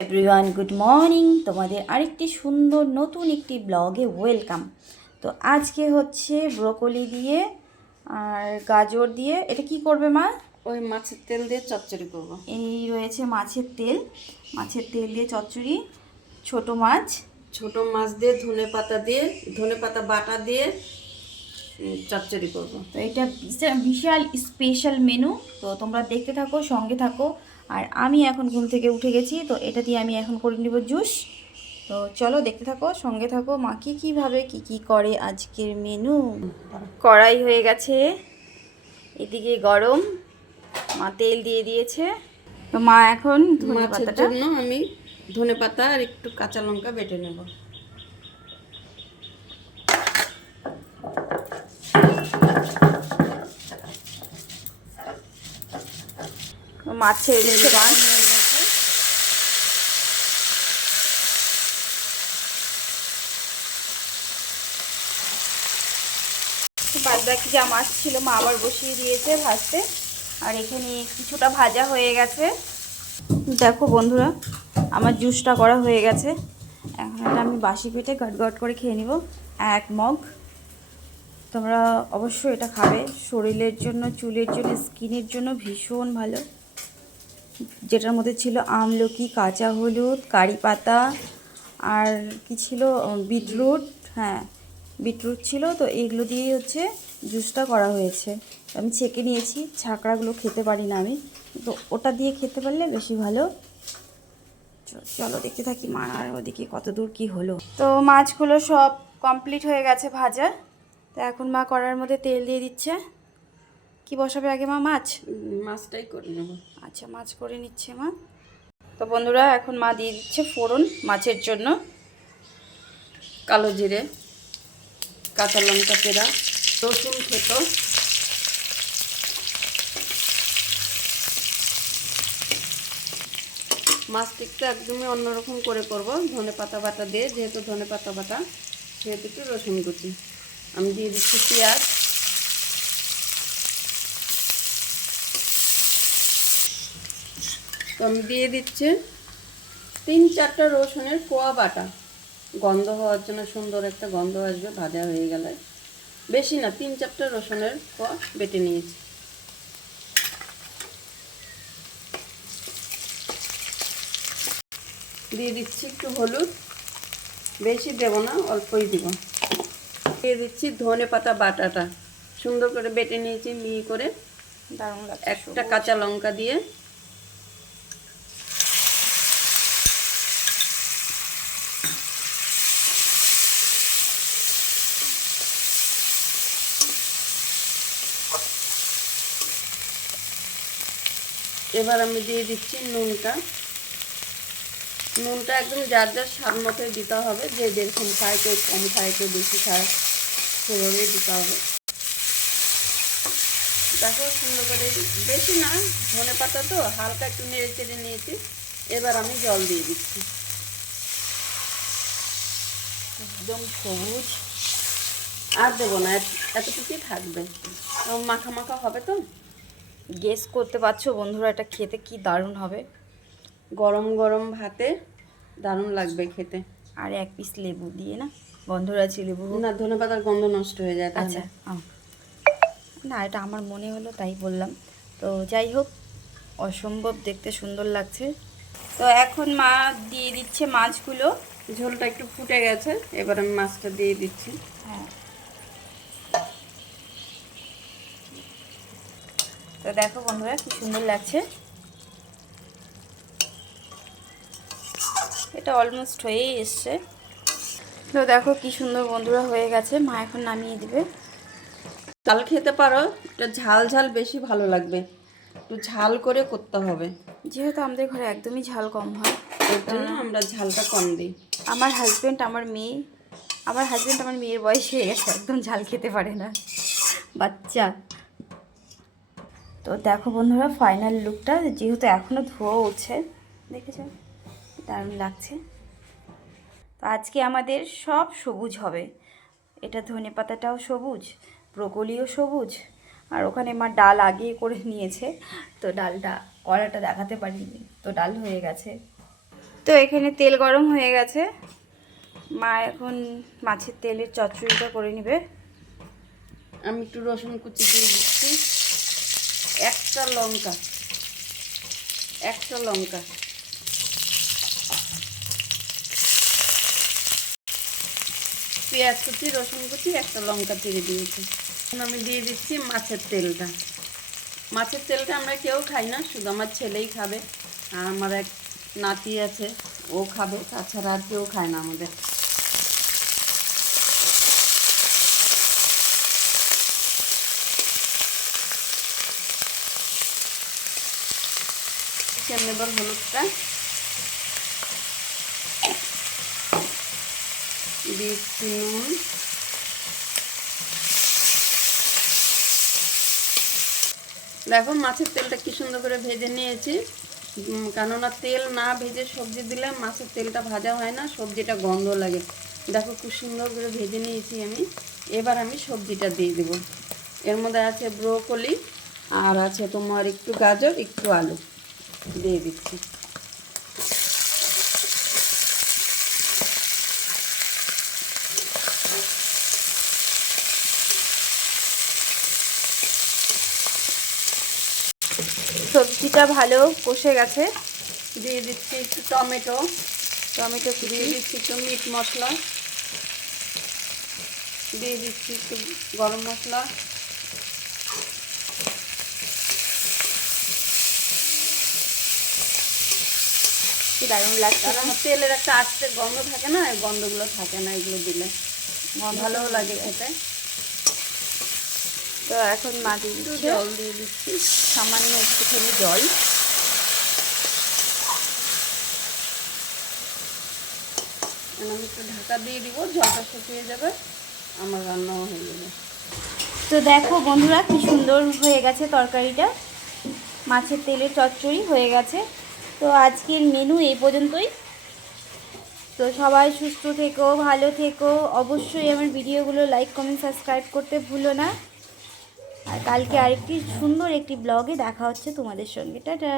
Everyone good morning, তোমাদের আরেকটি সুন্দর নতুন একটি ব্লগে ওয়েলকাম। তো আজকে হচ্ছে ব্রোকলি দিয়ে আর গাজর দিয়ে এটা কি করবে মা? ওই মাছের তেল দিয়ে চচ্চড়ি করব। এই রয়েছে মাছের তেল দিয়ে চচ্চড়ি। ছোট মাছ দিয়ে ধনে পাতা বাটা দিয়ে চচ্চড়ি করব। তো এটা বিশাল স্পেশাল মেনু। তো তোমরা দেখতে থাকো, সঙ্গে থাকো। আর আমি এখন ঘুম থেকে উঠে গেছি, তো এটা দিয়ে আমি এখন করে নিব জুস। তো চলো দেখতে থাকো, সঙ্গে থাকো। মা কীভাবে কী করে আজকের মেনু। কড়াই হয়ে গেছে, এদিকে গরম, মা তেল দিয়ে দিয়েছে। তো মা এখন মাছের জন্য আমি ধনে পাতা আর একটু কাঁচা লঙ্কা বেটে নেব। মাছ ছেড়ে দিচ্ছে। বাদ বাকি যা মাছ ছিল মা আবার বসিয়ে দিয়েছে ভাজতে। আর এখানে কিছুটা ভাজা হয়ে গেছে। দেখো বন্ধুরা, আমার জুসটা করা হয়ে গেছে। এখন এটা আমি বাসি পেটে গট করে খেয়ে নিব 1 মগ। তোমরা অবশ্যই এটা খাবে, শরীরের জন্য, চুলের জন্য, স্কিনের জন্য ভীষণ ভালো। যেটার মধ্যে ছিল আমলকি, কাঁচা হলুদ, কারি পাতা আর কি ছিল, বিটরুট। হ্যাঁ, বিটরুট ছিল। তো এইগুলো দিয়েই হচ্ছে জুসটা করা হয়েছে। আমি ছেঁকে নিয়েছি, ছাকড়াগুলো খেতে পারি না আমি, তো ওটা দিয়ে খেতে পারলে বেশি ভালো। চলো দেখতে থাকি মা আর ওদিকে কত দূর কী হলো। তো মাছগুলো সব কমপ্লিট হয়ে গেছে ভাজা। তো এখন মা কড়াইয়ের মধ্যে তেল দিয়ে দিচ্ছে। কি বসাবে আগে মা? মাছটাই করে নেব। আচ্ছা, মাছ করে নিচ্ছে মা। তো বন্ধুরা, এখন মা দিয়ে দিচ্ছে ফোড়ন মাছের জন্য। কালো জিরে, কাঁচা লঙ্কা পেড়া, রসুন থেতো, মাছটা একটু একদমই অন্যরকম করে করব ধনে পাতা বাটা দিয়ে। যেহেতু ধনে পাতা বাটা, সেহেতু একটু রসুন কুচি আমি দিয়ে দিচ্ছি। পেঁয়াজ, তো আমি দিয়ে দিচ্ছি 3-4টা রসুনের কোয়া বাটা। গন্ধ হওয়ার জন্য, সুন্দর একটা গন্ধ আসবে ভাজা হয়ে গেলে। বেশি না, 3-4টা রসুনের কোয়া বেটে নিয়েছি। দিয়ে দিচ্ছি একটু হলুদ, বেশি দেব না, অল্পই দিব। দিয়ে দিচ্ছি ধনে পাতা বাটাটা, সুন্দর করে বেটে নিয়েছি মিহি করে। দারুণ লাগছে। একটা কাঁচা লঙ্কা দিয়ে এবার আমি দিয়ে দিচ্ছি নুনটা একদম যার যার স্বাদ মতোই দিতে হবে। যে যেরকম খায়, কেউ কম খায়, কেউ বেশি খায়, সেভাবেই দিতে হবে। দেখো সুন্দর করে, বেশি না, ধনে পাতা তো হালকা একটু নেড়ে চেড়ে নিয়েছি। এবার আমি জল দিয়ে দিচ্ছি। একদম সবুজ। আর দেবো না, এতটুকুই থাকবে। মাখা মাখা হবে তো। গেস করতে পারছো বন্ধুরা, এটা খেতে কি দারুণ হবে। গরম গরম ভাতে দারুণ লাগবে খেতে। আর 1 পিস লেবু দিয়ে না, বন্ধুরা আছে লেবু। না, ধনে পাতার গন্ধ নষ্ট হয়ে যায় তাহলে। আচ্ছা, না এটা আমার মনে হলো তাই বললাম। তো যাই হোক, অসম্ভব দেখতে সুন্দর লাগছে। তো এখন মা দিয়ে দিচ্ছে মাছগুলো। ঝোলটা একটু ফুটে গেছে, এবার আমি মাছটা দিয়ে দিচ্ছি। হ্যাঁ, তো দেখো বন্ধুরা কি সুন্দর লাগছে। এটা অলমোস্ট হয়েই এসছে। তো দেখো কি সুন্দর বন্ধুরা হয়ে গেছে। মা এখন নামিয়ে দিবে। ঝাল খেতে পারো, এটা ঝাল ঝাল বেশি ভালো লাগবে, একটু ঝাল করে করতে হবে। যেহেতু আমাদের ঘরে একদমই ঝাল কম হয়, এর জন্য আমরা ঝালটা কম দিই। আমার হাজব্যান্ড আমার মেয়ের বয়স হয়ে গেছে, একদম ঝাল খেতে পারে না, বাচ্চা। তো দেখো বন্ধুরা ফাইনাল লুকটা, যেহেতু এখনও ধোয়া উঠছে, দেখেছ দারুণ লাগছে। তো আজকে আমাদের সব সবুজ হবে। এটা ধনে পাতাটাও সবুজ, ব্রোকলিও সবুজ। আর ওখানে মা ডাল আগেই করে নিয়েছে, তো ডালটা কড়াটা দেখাতে পারিনি, তো ডাল হয়ে গেছে। তো এখানে তেল গরম হয়ে গেছে, মা এখন মাছের তেলের চচ্চড়িটা করে নেবে। আমি একটু রসুন কুচি দিয়ে দিচ্ছি, একটা লঙ্কা, পেঁয়াজ কুচি, রসুন কুচি, একটা লঙ্কা চিড়ে দিয়েছি। এখন আমি দিয়ে দিচ্ছি মাছের তেলটা। মাছের তেলটা আমরা কেউ খাই না, শুধু আমার ছেলেই খাবে, আর আমার এক নাতি আছে, ও খাবে, তাছাড়া আর কেউ খায় না আমাদের। নেবার হলুদটা দিচ্ছি, নুন, দেখো মাছের তেলটা কি সুন্দর করে ভেজে নিয়েছি। কেননা তেল না ভেজে সবজি দিলে মাছের তেলটা ভাজা হয় না, সবজিটা গন্ধ লাগে। দেখো খুব সুন্দর করে ভেজে নিয়েছি আমি। এবার আমি সবজিটা দিয়ে দেব। এর মধ্যে আছে ব্রোকলি, আর আছে তোমার একটু গাজর, একটু আলু দিয়ে দিচ্ছি। সবজিটা ভালো কষে গেছে, দিয়ে দিচ্ছি একটু টমেটো, কুচি, দিয়ে দিচ্ছি একটু মিট মশলা, দিয়ে দিচ্ছি একটু গরম মশলা, কি দারুণ লাগছে। কারণ তেলের একটা আস্তে গন্ধ থাকে না, এই গন্ধগুলো থাকে না এগুলো দিলে, ভালোও লাগে খেতে। তো এখন মা দিয়ে একটু দিচ্ছে জল দিয়ে দিচ্ছি, সামান্য একটুখানি জল। আমি একটু ঢাকা দিয়ে দিব, জলটা শুকিয়ে যাবে, আমার রান্নাও হয়ে যাবে। তো দেখো বন্ধুরা কি সুন্দর হয়ে গেছে তরকারিটা, মাছের তেলের চচ্চড়ি হয়ে গেছে। তো আজকের মেনু এই পর্যন্তই। তো সবাই সুস্থ থেকো, ভালো থেকো, অবশ্যই আমার ভিডিওগুলো লাইক কমেন্ট সাবস্ক্রাইব করতে ভুলো না। আর কালকে আরেকটি সুন্দর একটি ব্লগে দেখা হচ্ছে তোমাদের সঙ্গে। টাটা।